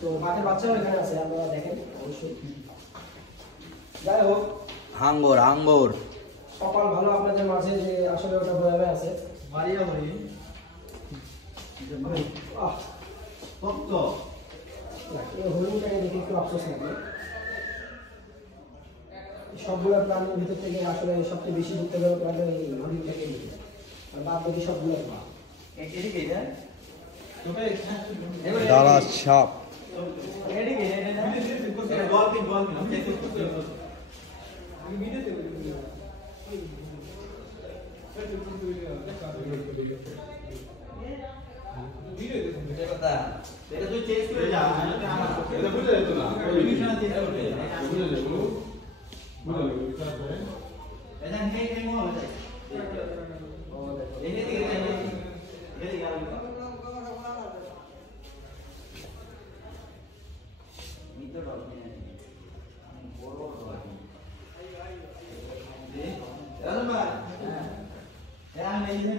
তো বাঘের বাচ্চাও এখানে আছে, আপনারা দেখেন অবশ্যই। যাই হোক, হাঙ্গর হাঙ্গর সকাল ভালো আপনাদের মাঝে যে আসলে ওটা ভয়াবহ আছে। বাড়িয়া বাড়ি ভক্ত এই হরিণটাকে দেখে একটু আফসোস লাগে। সবগুলো প্রাণীর ভিতর থেকে আসলে সবচেয়ে বেশি ঘুরতে গেলে প্রাণী এই হরিণটাকে দিতে, আর বাদ বাকি সবগুলো পা। দালা সাপ এটা তুই চেঞ্জ করে যা, এটা বুঝে যেত না, রিভিশন চেঞ্জ করতে এটা নেই নেই মনে হয় এদিকে এদিকে মিটো ডল নিয়ে বড় বড় ডল এই রাজমা হ্যাঁ আমি এই যে